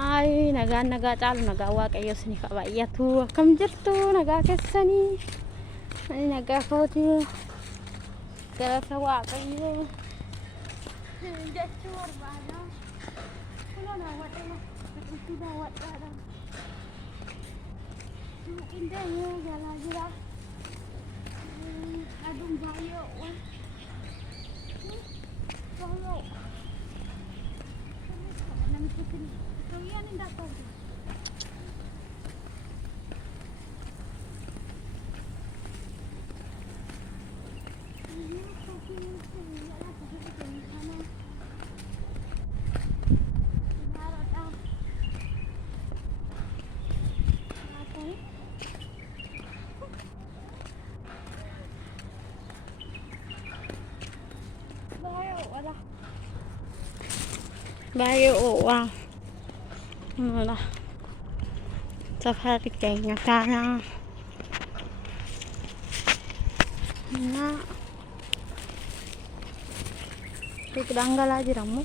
Ay, nagaa caalu nagaa waaqayyo isiniif haa baay'atu. Akkam jirtu nagaa keessanii? Ani nagaa kooti. Galata waaqayyo. Jechuu barbaada. Kulo na wadha. Itti na wadha. Indee galaa jira. Aduun baay'ee. Baay'ee oowwaa. Wala. Safari keenya kana. Na. Danggalaa jiramu.